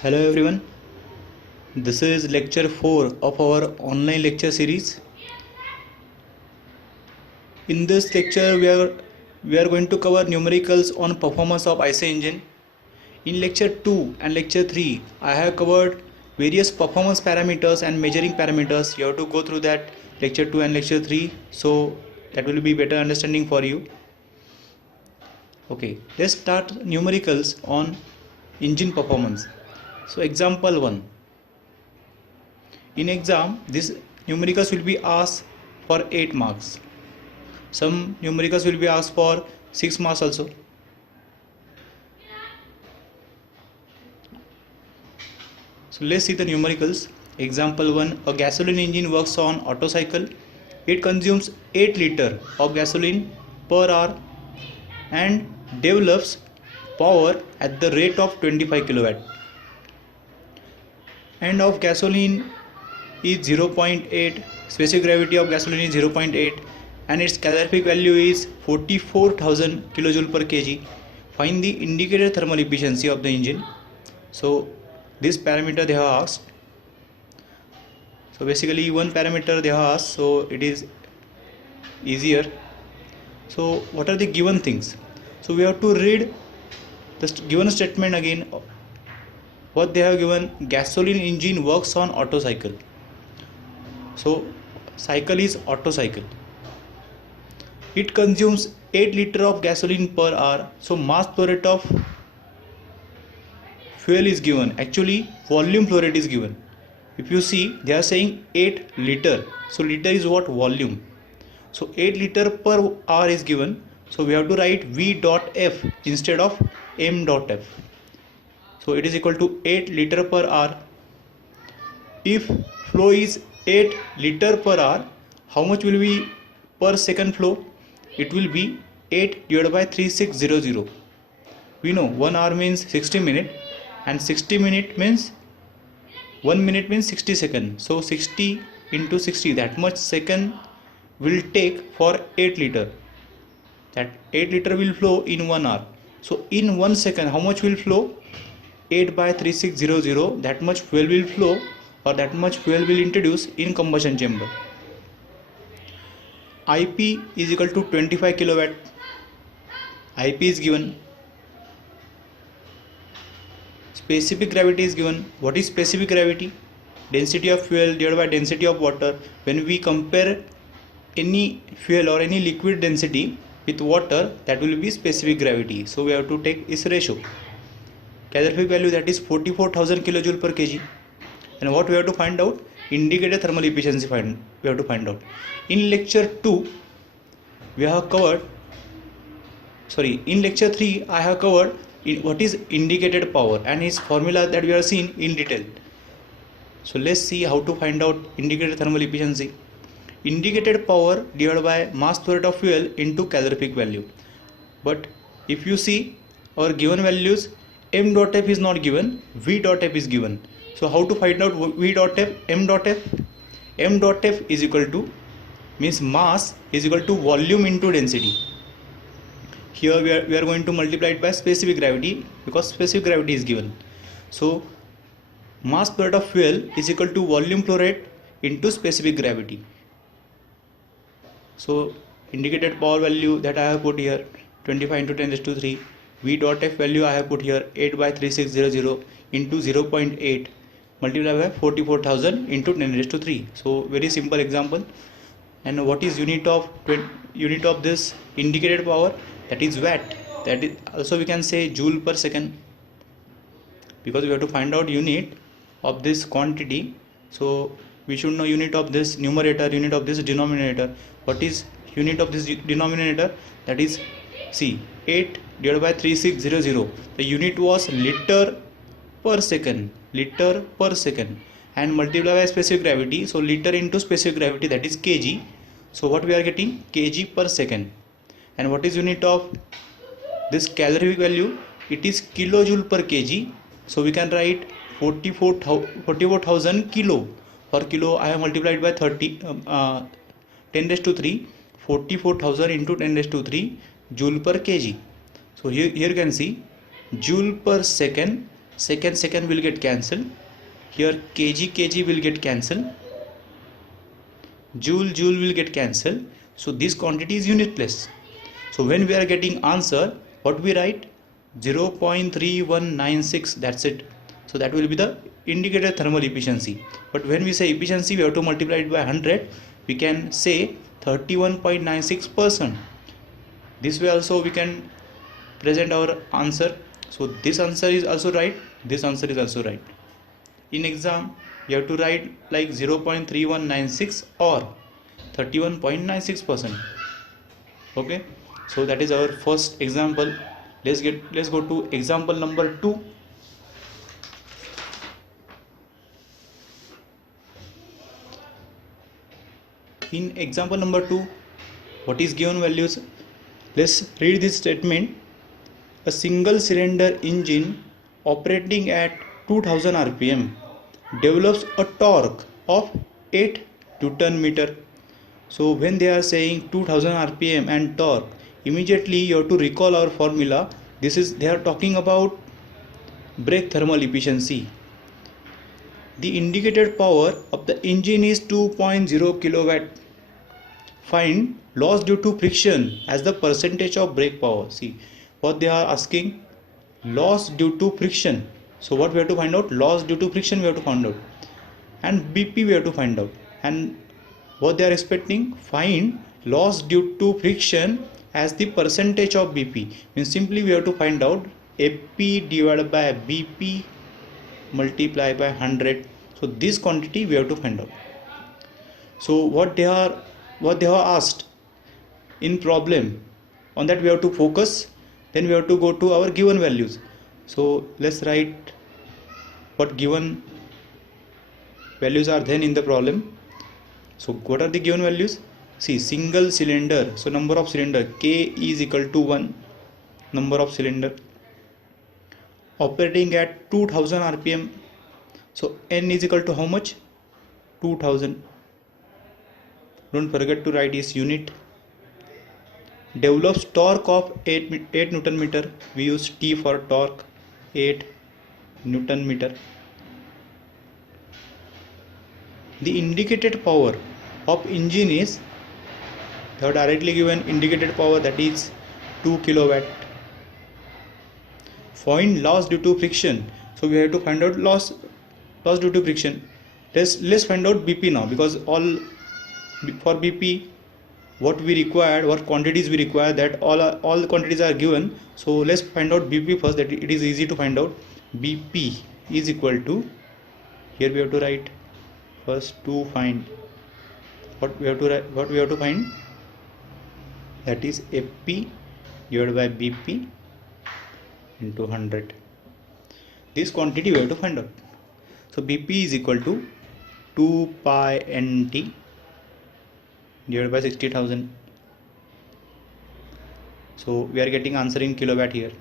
Hello everyone, this is lecture 4 of our online lecture series. In this lecture we are going to cover numericals on performance of IC engine. In lecture 2 and lecture 3 I have covered various performance parameters and measuring parameters. You have to go through that lecture 2 and lecture 3, so that will be better understanding for you. Okay, let's start numericals on engine performance. So example 1. In exam, this numericals will be asked for 8 marks. Some numericals will be asked for 6 marks also. So let's see the numericals. Example 1. A gasoline engine works on Otto cycle. It consumes 8 liter of gasoline per hour and develops power at the rate of 25 kilowatt. And of gasoline is 0.8, specific gravity of gasoline is 0.8, and its calorific value is 44,000 kilojoule per kg. Find the indicated thermal efficiency of the engine. So this parameter they have asked. So basically one parameter they have asked, so it is easier. So what are the given things? So we have to read the given statement again. What they have given: gasoline engine works on Otto cycle. So cycle is Otto cycle. It consumes 8 liter of gasoline per hour. So mass flow rate of fuel is given. Actually volume flow rate is given. If you see, they are saying 8 liter. So liter is what? Volume. So 8 liter per hour is given. So we have to write V dot F instead of M dot F. So it is equal to 8 liter per hour. If flow is 8 liter per hour, how much will be per second flow? It will be 8 divided by 3600. We know 1 hour means 60 minutes, and 60 minute means 1 minute means 60 seconds. So 60 into 60, that much second will take for 8 liter. That 8 liter will flow in 1 hour. So in 1 second, how much will flow? 8 by 3600, that much fuel will flow, or that much fuel will introduce in combustion chamber. IP is equal to 25 kilowatt. IP is given. Specific gravity is given. What is specific gravity? Density of fuel divided by density of water. When we compare any fuel or any liquid density with water, that will be specific gravity. So we have to take this ratio. Calorific value, that is 44,000 kilojoule per kg. And what we have to find out? Indicated thermal efficiency we have to find out. In lecture 2 we have covered, in lecture 3 I have covered what is indicated power and its formula that we are seeing in detail. So let's see how to find out indicated thermal efficiency. Indicated power divided by mass flow rate of fuel into calorific value. But if you see our given values, M dot F is not given, V dot F is given. So how to find out V dot F, M dot F? M dot F is equal to, means mass is equal to volume into density. Here we are going to multiply it by specific gravity because specific gravity is given. So mass flow rate of fuel is equal to volume flow rate into specific gravity. So indicated power value that I have put here, 25 into 10 raised to 3. V dot F value I have put here, 8 by 3600 into 0.8 multiplied by 44,000 into 10 raised to 3. So very simple example. And what is unit of this indicated power? That is watt. That is also we can say joule per second, because we have to find out unit of this quantity. So we should know unit of this numerator, unit of this denominator. What is unit of this denominator? That is, see, 8 divided by 3600. The unit was liter per second, and multiply by specific gravity. So liter into specific gravity, that is kg. So what we are getting? Kg per second. And what is unit of this calorific value? It is kilojoule per kg. So we can write 44,000 kilo. For kilo I have multiplied by 10 raised to 3. 44,000 into 10 raised to 3 joule per kg. So here you can see joule per second second will get cancelled. Here kg will get cancelled. Joule will get cancelled. So this quantity is unit place. So when we are getting answer, what we write? 0.3196, that's it. So that will be the indicated thermal efficiency. But when we say efficiency, we have to multiply it by 100. We can say 31.96%. This way also we can present our answer. So this answer is also right, this answer is also right. In exam you have to write like 0.3196 or 31.96%. okay, so that is our first example. Let's go to example number 2. In example number 2, what is given values? Let's read this statement. A single cylinder engine operating at 2000 rpm develops a torque of 8 Newton meter. So when they are saying 2000 rpm and torque, immediately you have to recall our formula. They are talking about brake thermal efficiency. The indicated power of the engine is 2.0 kilowatt. Find loss due to friction as the percentage of brake power. See what they are asking, loss due to friction. So what we have to find out? Loss due to friction we have to find out, and BP we have to find out. And what they are expecting, find loss due to friction as the percentage of BP. Means simply we have to find out AP divided by BP multiply by 100. So this quantity we have to find out. So what they have asked in problem, on that we have to focus. Then we have to go to our given values. So let's write what given values are then in the problem. So what are the given values? See, single cylinder, so number of cylinder K is equal to 1, number of cylinder, operating at 2000 rpm. So N is equal to how much? 2000. Don't forget to write is unit. Develops torque of 8 Newton meter. We use T for torque, 8 Newton meter. The indicated power of engine is, they have directly given indicated power, that is 2 kilowatt. Find loss due to friction. So we have to find out loss due to friction. Let's find out BP now, because for BP what we required, what quantities we require, that all the quantities are given. So let's find out BP first, that it is easy to find out. BP is equal to, here we have to write first to find what we have to find, that is FP divided by BP into 100. This quantity we have to find out. So BP is equal to 2 pi NT divided by 60,000. So we are getting answer in kilowatt here.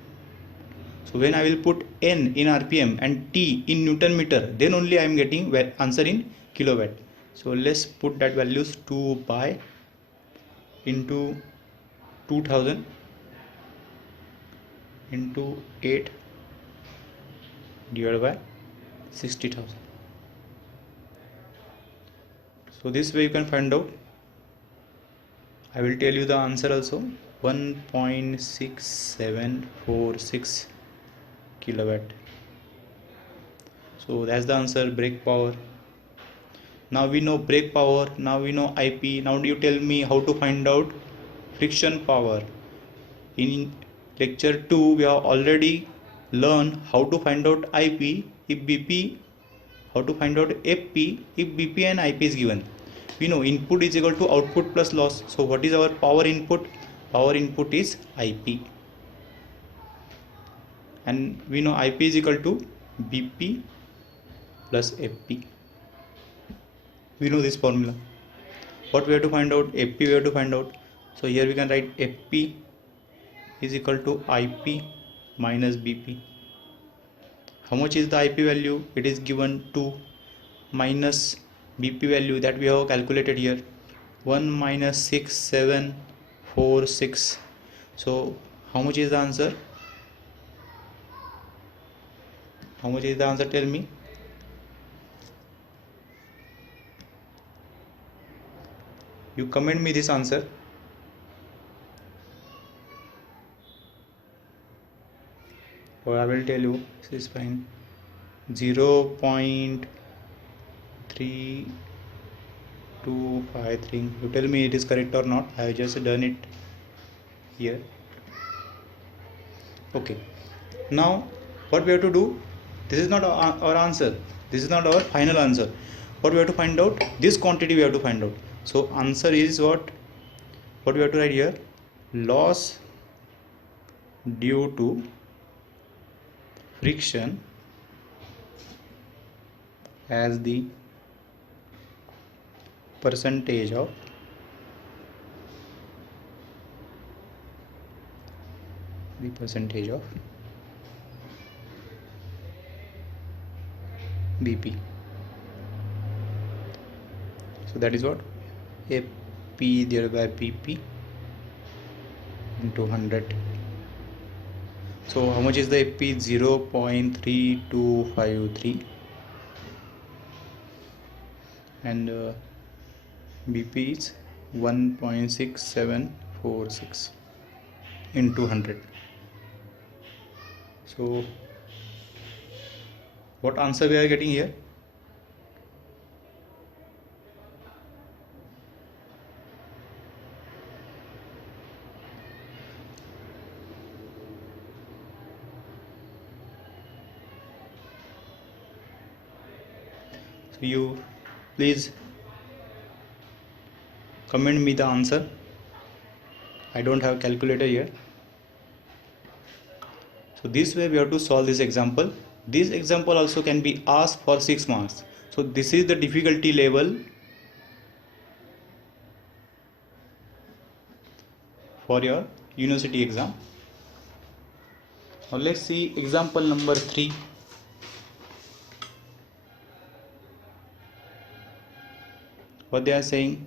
So when I will put N in RPM and T in Newton meter, then only I am getting answer in kilowatt. So let's put that values, 2 pi into 2000 into 8 divided by 60,000. So this way you can find out. I will tell you the answer also, 1.6746 kilowatt. So that's the answer, brake power. Now we know brake power, now we know IP. Now you tell me how to find out friction power. In lecture 2 we have already learned how to find out IP if BP, how to find out FP if BP and IP is given. We know input is equal to output plus loss. So what is our power input? Power input is IP, and we know IP is equal to BP plus FP. We know this formula. What we have to find out? FP we have to find out. So here we can write FP is equal to IP minus BP. How much is the IP value? It is given 2, minus BP value that we have calculated here, 1 minus 6746. So how much is the answer? How much is the answer? Tell me. You comment me this answer. Or I will tell you. This is fine. 0.3253. You tell me it is correct or not. I have just done it here. Okay. Now what we have to do? This is not our answer. This is not our final answer. What we have to find out? This quantity we have to find out. So answer is what? What we have to write here? Loss due to friction as the percentage of BP. So that is what? AP divided by PP into 100. So how much is the AP? 0.3253 and BP is 1.6746 into 100. So what answer we are getting here? So you please comment me the answer. I don't have calculator here. So this way we have to solve this example. This example also can be asked for 6 marks. So this is the difficulty level for your university exam. Now let's see example number 3. What they are saying?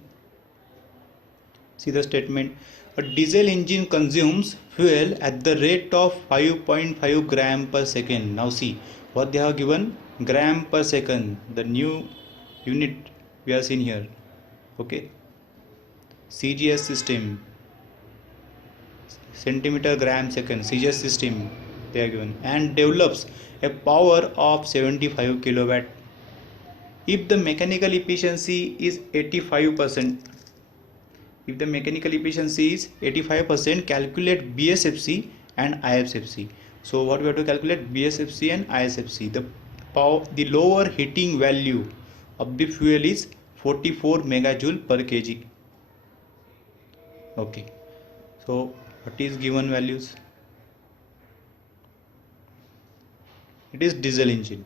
See the statement. A diesel engine consumes fuel at the rate of 5.5 gram per second. Now see what they have given, gram per second, the new unit we are seeing here. Okay, CGS system, centimeter gram second, CGS system they are given, and develops a power of 75 kilowatt. If the mechanical efficiency is 85%, if the mechanical efficiency is 85%, calculate BSFC and ISFC. So what we have to calculate? BSFC and ISFC. The lower heating value of the fuel is 44 megajoule per kg. Okay. So what is given values? It is diesel engine.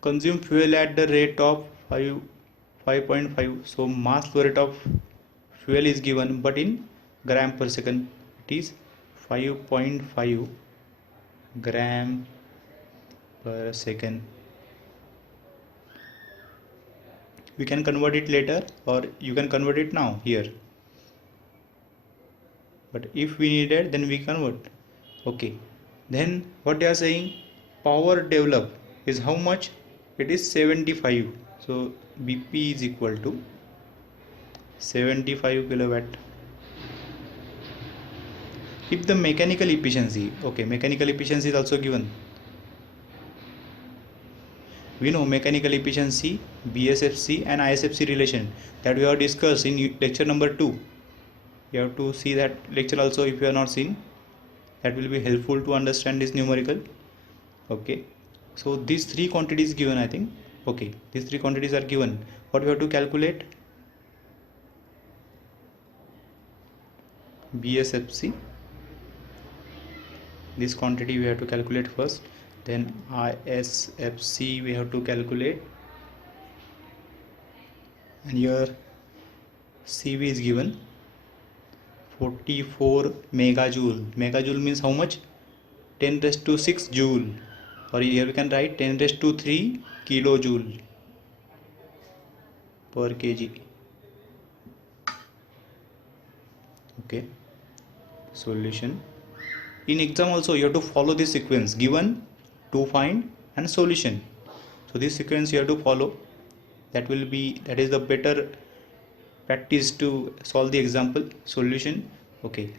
Consume fuel at the rate of 5.5. So mass flow rate of fuel is given, but in gram per second it is 5.5 gram per second. We can convert it later, or you can convert it now here, but if we need it then we convert. Okay, then what they are saying, power develop is how much? It is 75. So BP is equal to 75 kilowatt. If the mechanical efficiency, okay, mechanical efficiency is also given. We know mechanical efficiency, BSFC and ISFC relation that we have discussed in lecture number 2. You have to see that lecture also if you are not seen. That will be helpful to understand this numerical. Okay, so these 3 quantities given, I think. Okay, these 3 quantities are given. What we have to calculate? BSFC. This quantity we have to calculate first. Then ISFC we have to calculate. And here CV is given 44 megajoule. Megajoule means how much? 10 raised to 6 joule, or here we can write 10 raised to 3 kilojoule per kg. Okay, solution. In exam also you have to follow this sequence given to find and solution. So this sequence you have to follow. That is the better practice to solve the example. Solution. Okay,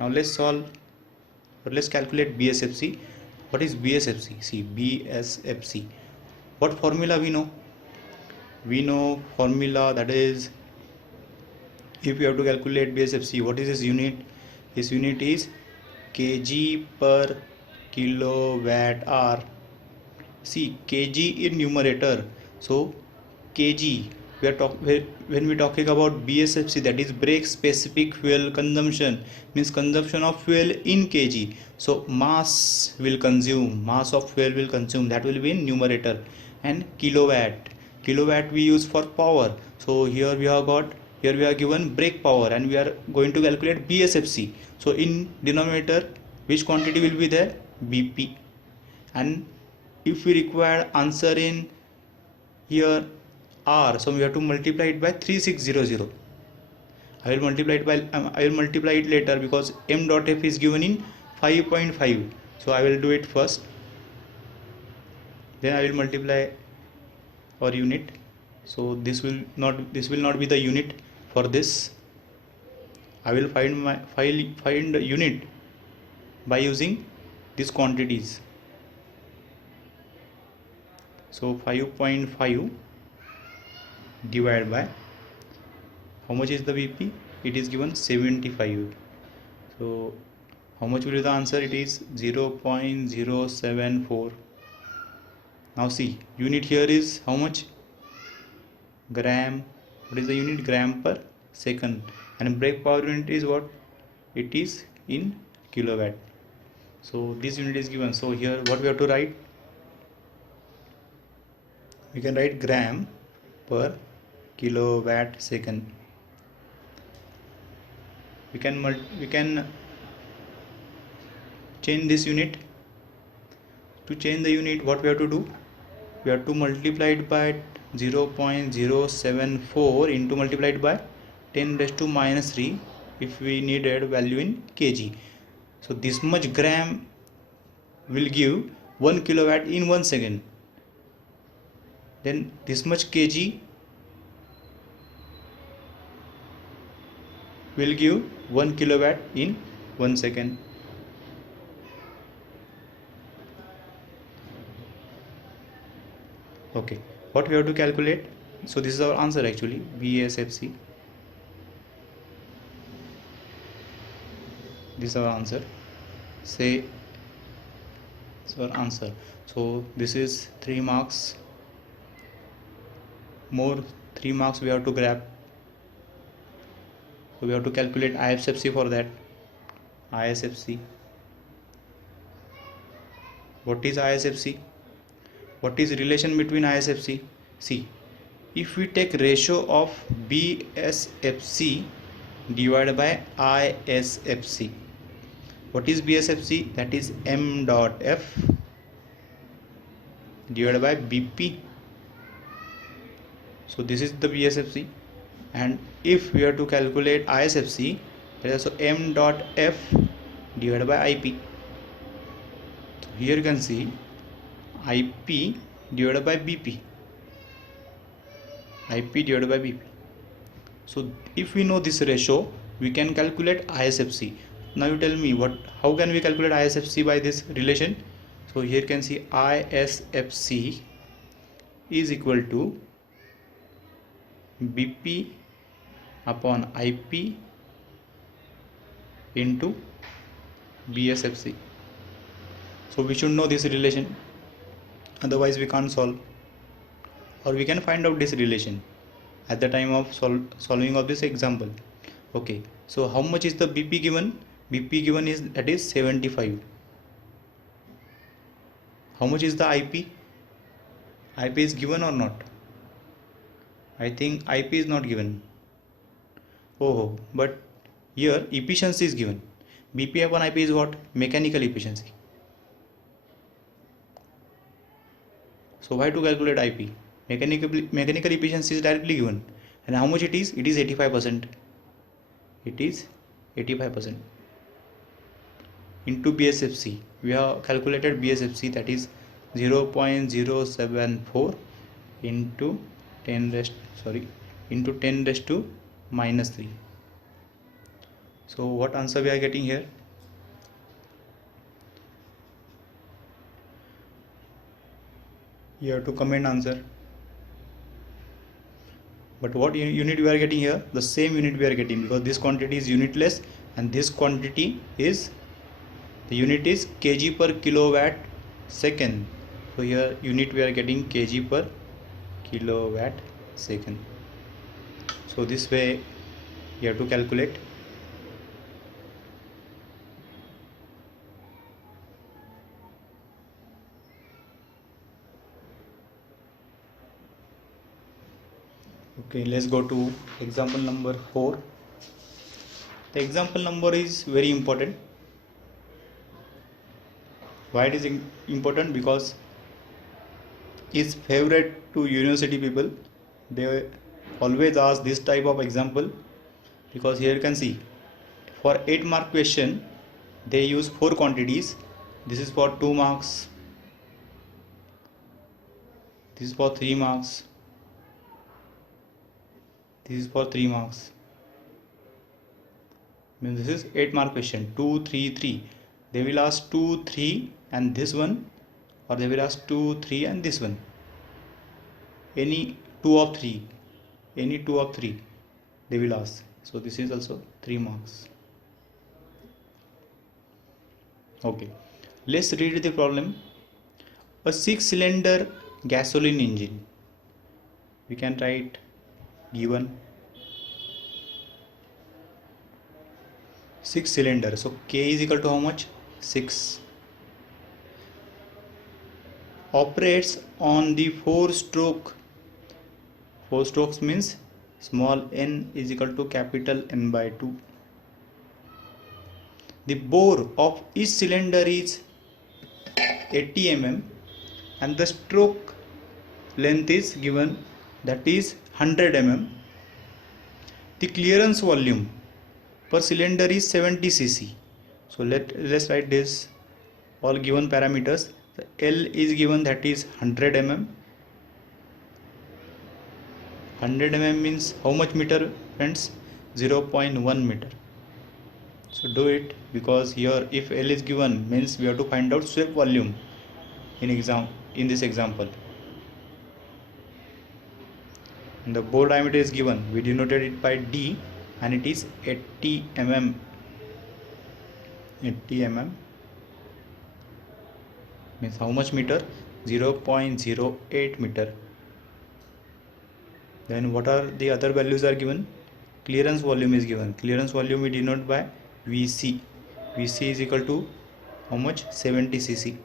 now let's calculate BSFC. What is BSFC? See, BSFC, what formula we know? We know formula, that is, if you have to calculate BSFC, what is this unit? This unit is kg per kilowatt hour. See, kg in numerator, so kg, when we talking about BSFC, that is brake specific fuel consumption, means consumption of fuel in kg. So mass of fuel will consume, that will be in numerator. And kilowatt we use for power. So here we are given brake power, and we are going to calculate BSFC. So in denominator, which quantity will be there? BP. And if we require answer in here R, so we have to multiply it by 3600. I will multiply it later, because m dot f is given in 5.5. So I will do it first, then I will multiply our unit. So this will not be the unit for this. I will find unit by using these quantities. So 5.5 divided by, how much is the BP? It is given 75. So how much will be the answer? It is 0.074. Now see, unit here is how much? Gram. What is the unit? Gram per second. And brake power unit is what? It is in kilowatt. So this unit is given. So here what we have to write? We can write gram per kilowatt second. We can change this unit. To change the unit, what we have to do? We have to multiply it by 0.074 into multiplied by 10 raised to minus 3 if we needed value in kg. So this much gram will give 1 kilowatt in 1 second. Then this much kg will give 1 kilowatt in 1 second. Okay, what we have to calculate? So this is our answer actually, BSFC. This is our answer. Say this is our answer. So this is 3 marks. More 3 marks we have to grab. So we have to calculate ISFC for that. ISFC. What is ISFC? What is relation between ISFC? See, if we take ratio of BSFC divided by ISFC, what is BSFC? That is m dot f divided by BP. So this is the BSFC. And if we are to calculate ISFC, that is also m dot f divided by IP. So here you can see IP divided by BP. IP divided by BP. So if we know this ratio, we can calculate ISFC. Now you tell me, how can we calculate ISFC by this relation? So here you can see ISFC is equal to BP upon IP into BSFC. So we should know this relation, otherwise we can't solve, or we can find out this relation at the time of solving of this example. Okay, so how much is the BP given? BP given is, that is 75. How much is the IP? IP is given or not? I think IP is not given. Oh, but here efficiency is given. BP upon IP is what? Mechanical efficiency. So why to calculate IP? Mechanical efficiency is directly given. And how much it is? It is 85%. It is 85%. Into BSFC. We have calculated BSFC, that is 0.074 into 10 raised to minus 3. So what answer we are getting here? You have to comment answer. But what unit we are getting here? The same unit we are getting, because this quantity is unitless and this quantity is, the unit is kg per kilowatt second. So here unit we are getting kg per kilowatt second. So this way you have to calculate. Okay, let's go to example number 4. The example number is very important. Why it is important? Because it's favorite to university people. They always ask this type of example, because here you can see for 8 mark question they use 4 quantities. This is for 2 marks, this is for 3 marks, this is for 3 marks. Means this is 8 mark question, 2 3 3. They will ask 2 3 and this one, or they will ask 2 3 and this one, any 2 of 3, any 2 of 3 they will ask. So this is also 3 marks. Okay, let's read the problem. A 6-cylinder gasoline engine, we can write given 6 cylinder. So K is equal to how much? 6. Operates on the 4-stroke. 4 strokes means small n is equal to capital N by 2. The bore of each cylinder is 80 mm and the stroke length is given, that is 100 mm. The clearance volume per cylinder is 70 cc. So let's write this all given parameters. The L is given, that is 100 mm. 100 mm means how much meter, friends? 0.1 meter. So do it, because here if L is given means we have to find out swept volume in this example. And the bore diameter is given, we denoted it by D and it is 80 mm. 80 mm means how much meter? 0.08 meter. Then what are the other values are given? Clearance volume is given. Clearance volume we denote by VC. VC is equal to how much? 70 cc.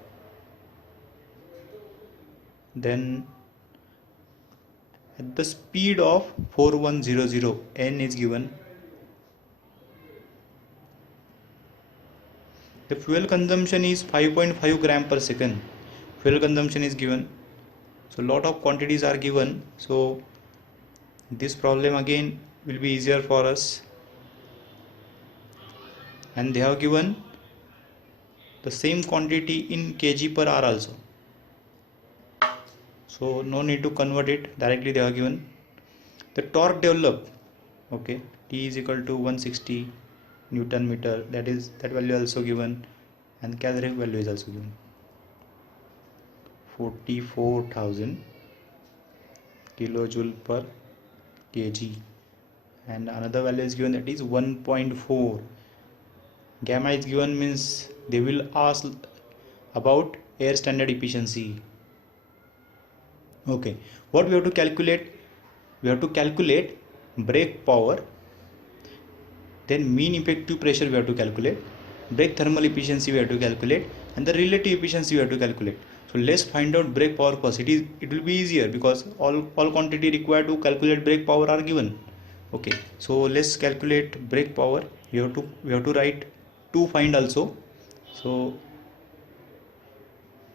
Then at the speed of 4100, N is given. The fuel consumption is 5.5 gram per second. Fuel consumption is given. So lot of quantities are given. So this problem again will be easier for us. And they have given the same quantity in kg per hour also. So no need to convert it, directly they are given. The torque developed, okay, T is equal to 160 Newton meter, that value also given, and calorific value is also given, 44,000 kilojoule per kg, and another value is given, that is 1.4. Gamma is given, means they will ask about air standard efficiency. Okay, what we have to calculate? We have to calculate brake power, then mean effective pressure we have to calculate, brake thermal efficiency we have to calculate, and the relative efficiency we have to calculate. So let's find out brake power first. It will be easier, because all quantity required to calculate brake power are given. Okay, so let's calculate brake power. We have to write to find also. So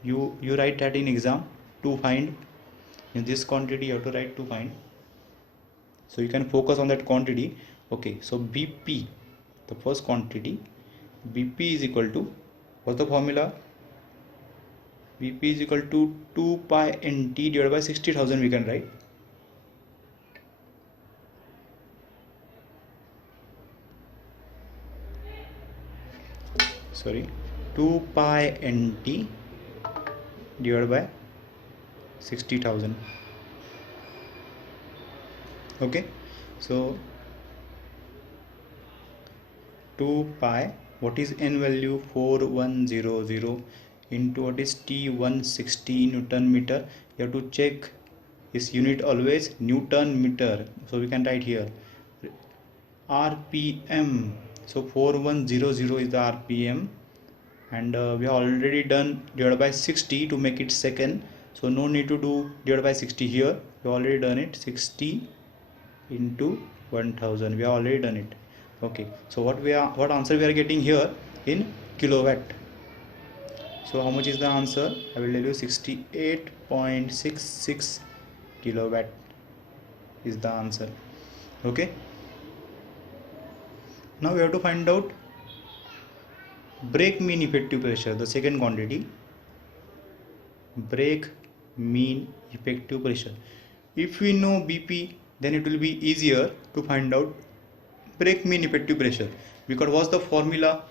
you write that in exam, to find. In this quantity you have to write to find, so you can focus on that quantity. Okay, so BP, the first quantity, BP is equal to, what's the formula? Bp is equal to 2 pi nt divided by 60,000 we can write. Sorry, 2 pi nt divided by 60,000. Okay, so 2 pi, what is n value? 4100 into what is t? 160 Newton meter. You have to check this unit always Newton meter, so we can write here rpm. So 4100 is the rpm, and we have already done divided by 60 to make it second, so no need to do divided by 60 here. We have already done it. 60 into 1000, we have already done it. Okay, so what answer we are getting here in kilowatt? So how much is the answer? I will tell you, 68.66 kilowatt is the answer. Okay, now we have to find out break mean effective pressure, the second quantity. Break mean effective pressure. If we know bp, then it will be easier to find out break mean effective pressure, because what's the formula?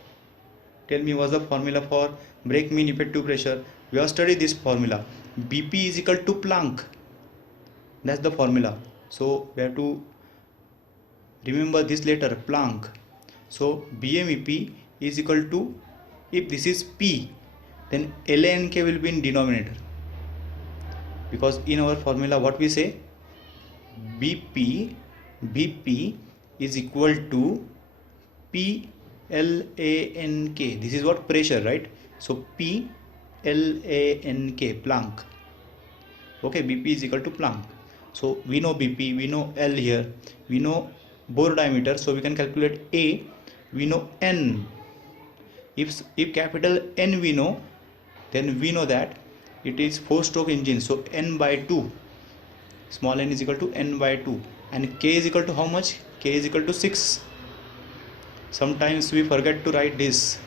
Tell me, what's the formula for break mean effective pressure? We have studied this formula. bp is equal to Planck, that's the formula. So we have to remember this letter Planck. So bmep is equal to, if this is p, then lnk will be in denominator, because in our formula what we say, bp is equal to PLANK. This is what? Pressure, right? So PLANK, Planck. Okay, BP is equal to Planck. So we know BP, we know L here, we know bore diameter, so we can calculate A, we know N. If capital N we know, then we know that it is 4-stroke engine, so N by 2, small n is equal to N by 2, and K is equal to how much? K is equal to 6. Sometimes we forget to write this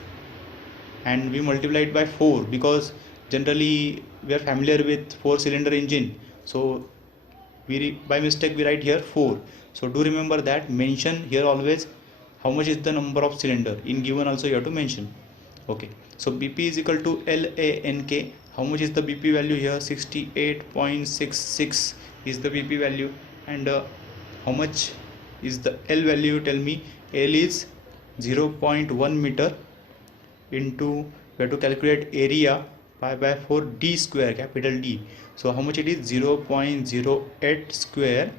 and we multiply it by 4, because generally we are familiar with 4-cylinder engine, so by mistake we write here 4. So do remember that, mention here always how much is the number of cylinder. In given also you have to mention. Okay, so bp is equal to LANK. How much is the bp value here? 68.66 is the bp value, and how much is the L value? Tell me. L is 0.1 meter into, we have to calculate area, pi by 4 d square, capital D. So how much it is? 0.08 square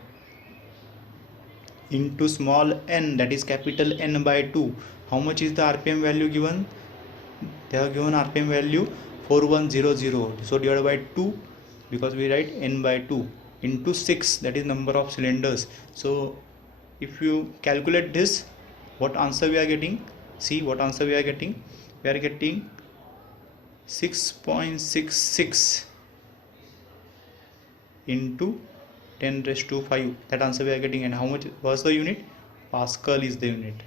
into small n, that is capital N by 2. How much is the rpm value given? They have given rpm value 4100, so divided by 2, because we write n by 2, into 6, that is number of cylinders. So if you calculate this, what answer we are getting? See what answer we are getting. We are getting 6.66 into 10 raised to 5, that answer we are getting. And how much was the unit? Pascal is the unit.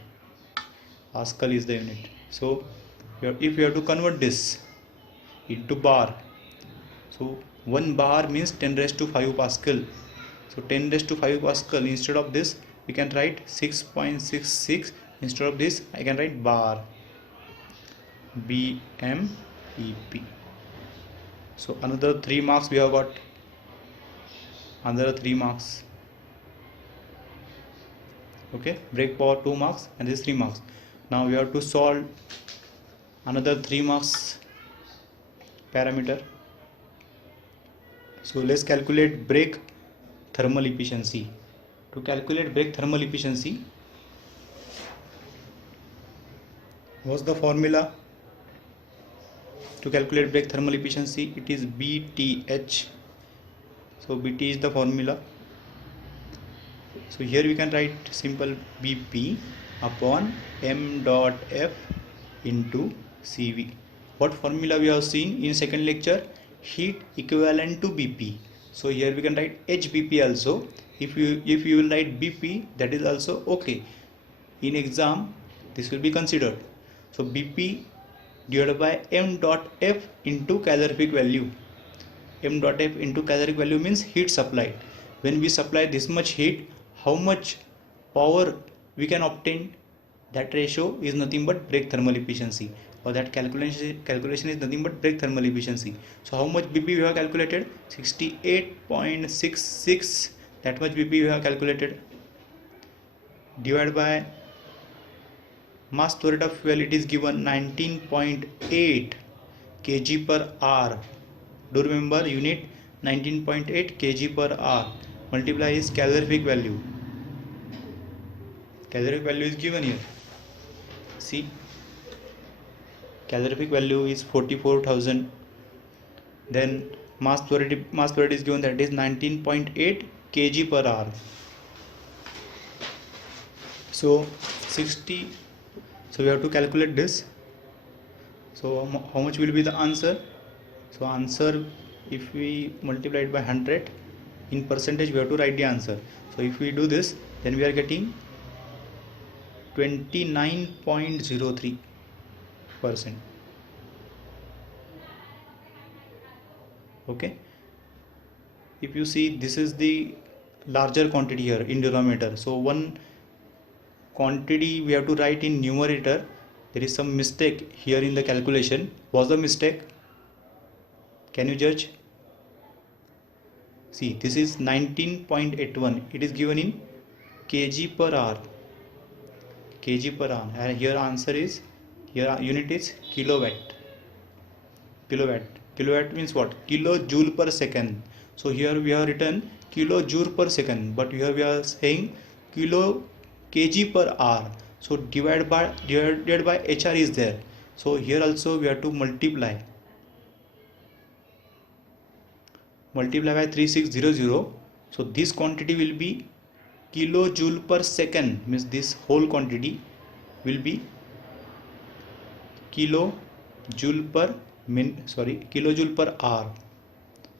Pascal is the unit. So if you have to convert this into bar, so 1 bar means 10 raised to 5 Pascal. So 10 raised to 5 Pascal, instead of this we can write 6.66, instead of this I can write bar, BMEP. So another 3 marks we have got. Another 3 marks. Okay, break power 2 marks and this 3 marks. Now we have to solve another 3 marks parameter. So let's calculate break thermal efficiency. To calculate break thermal efficiency, what's the formula? To calculate break thermal efficiency, it is BTH. So BT is the formula. So here we can write simple BP upon m dot f into CV. What formula we have seen in second lecture? Heat equivalent to BP. So here we can write HBP also. If you will write BP, that is also okay. In exam this will be considered. So BP divided by m dot f into calorific value. M dot f into calorific value means heat supplied. When we supply this much heat, how much power we can obtain? That ratio is nothing but break thermal efficiency, or that calculation is nothing but break thermal efficiency. So how much BP we have calculated? 68.66. That much BP we have calculated. Divided by mass flow rate of fuel, it is given 19.8 kg per hour. Do remember unit 19.8 kg per hour. Multiply is calorific value. Calorific value is given here. See, calorific value is 44,000. Then mass flow rate is given, that is 19.8 kg per hour. So 60. So we have to calculate this. So how much will be the answer? So answer, if we multiply it by 100 in percentage, we have to write the answer. So if we do this, then we are getting 29.03%. Okay, if you see, this is the larger quantity here in denominator. So one quantity we have to write in numerator. There is some mistake here in the calculation. What's the mistake? Can you judge? See, this is 19.81. It is given in kg per hour. Kg per hour. And here answer is, here unit is kilowatt. Kilowatt. Kilowatt means what? Kilojoule per second. So here we have written kilojoule per second, but here we are saying kg per hour. So divided by HR is there. So here also we have to multiply by 3600. So this quantity will be kilojoule per second, means this whole quantity will be kilojoule per hour.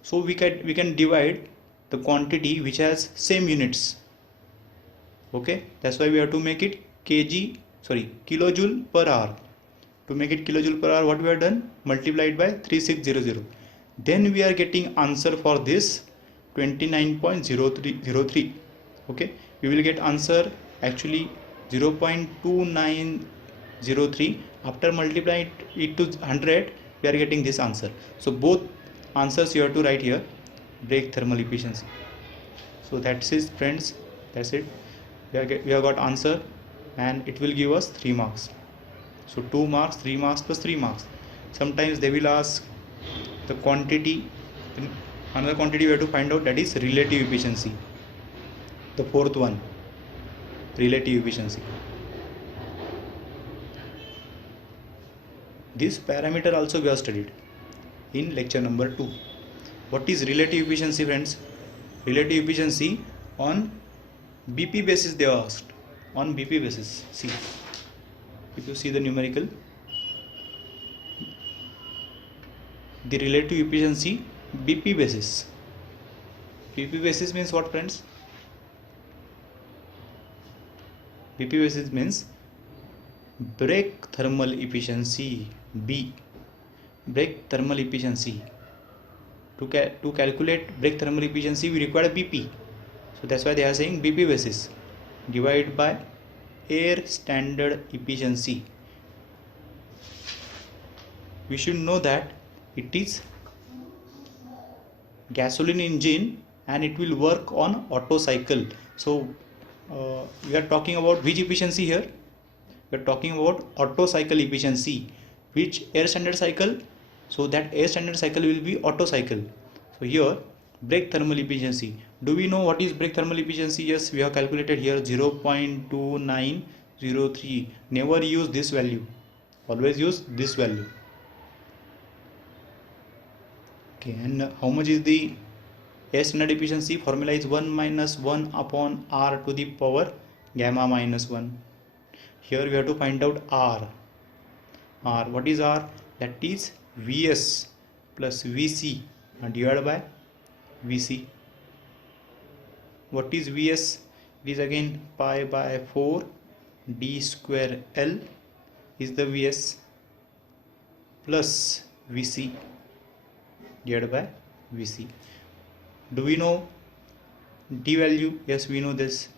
So we can divide the quantity which has same units. Okay, that's why we have to make it kilojoule per hour. To make it kilojoule per hour, what we have done? Multiplied by 3600. Then we are getting answer for this 29.03. Okay, we will get answer actually 0.2903. After multiplying it to 100, we are getting this answer. So both answers you have to write here. Break thermal efficiency. So that's it, friends. That's it. We have got answer, and it will give us 3 marks. So 2 marks, 3 marks plus 3 marks. Sometimes they will ask the quantity. Another quantity we have to find out, that is relative efficiency. The fourth one, relative efficiency. This parameter also we have studied in lecture number 2. What is relative efficiency, friends? Relative efficiency on BP basis they are asked. On BP basis. See, if you see the numerical, the relative efficiency BP basis. BP basis means what, friends? BP basis means break thermal efficiency. B, break thermal efficiency. To calculate break thermal efficiency, we require BP. So that's why they are saying BP basis divided by air standard efficiency. We should know that it is gasoline engine and it will work on Otto cycle. So we are talking about which efficiency here? We are talking about Otto cycle efficiency. Which air standard cycle? So that air standard cycle will be Otto cycle. So here break thermal efficiency. Do we know what is break thermal efficiency? Yes, we have calculated here 0.2903. Never use this value. Always use this value. Okay, and how much is the air standard efficiency? Formula is 1 minus 1 upon R to the power gamma minus 1. Here we have to find out R. What is R? That is Vs plus Vc divided by Vc. What is Vs? It is again pi by 4 d square L is the Vs. plus Vc divided by Vc. Do we know d value? Yes, we know this.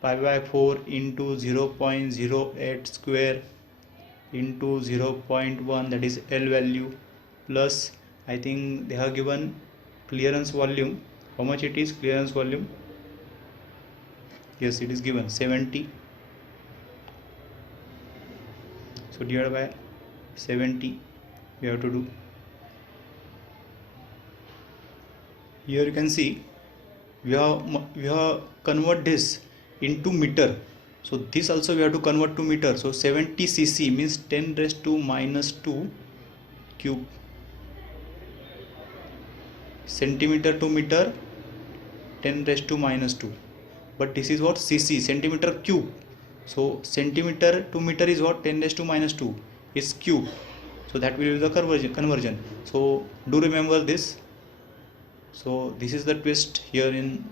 Pi by 4 into 0.08 square into 0.1, that is L value, plus I think they have given clearance volume. How much it is clearance volume? Yes, it is given 70. So divided by 70 we have to do. Here you can see we have convert this into meter. So this also we have to convert to meter. So 70 cc means 10 raised to minus 2 cube. Centimeter to meter 10 raised to minus 2. But this is what cc, centimeter cube. So centimeter to meter is what 10 raised to minus 2 is cube. So that will be the conversion. So do remember this. So this is the twist here in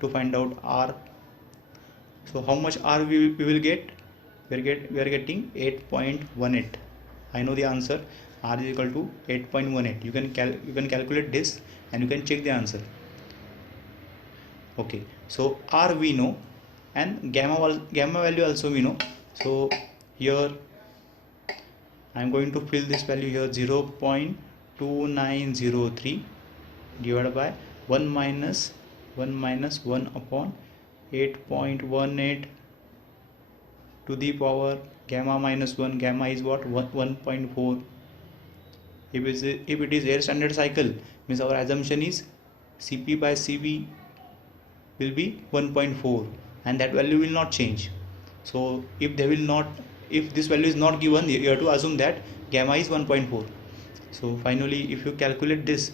to find out R. So how much R we will get? We are getting 8.18. I know the answer. R is equal to 8.18. You can calculate this and you can check the answer. Okay. So R we know and gamma value also we know. So here I am going to fill this value here 0.2903 divided by 1 minus 1 upon 8.18 to the power gamma minus 1. Gamma is what? 1.4. If it is air standard cycle, means our assumption is Cp by Cv will be 1.4 and that value will not change. So if this value is not given, you have to assume that gamma is 1.4. So finally if you calculate this,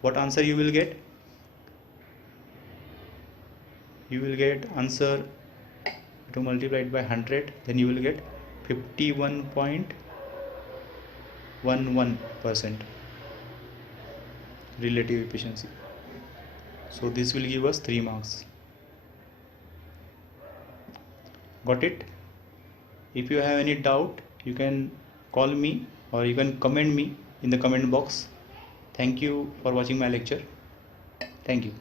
what answer you will get? You will get answer to multiply it by 100, then you will get 51.11% relative efficiency. So this will give us 3 marks. Got it? If you have any doubt, you can call me or you can comment me in the comment box. Thank you for watching my lecture. Thank you.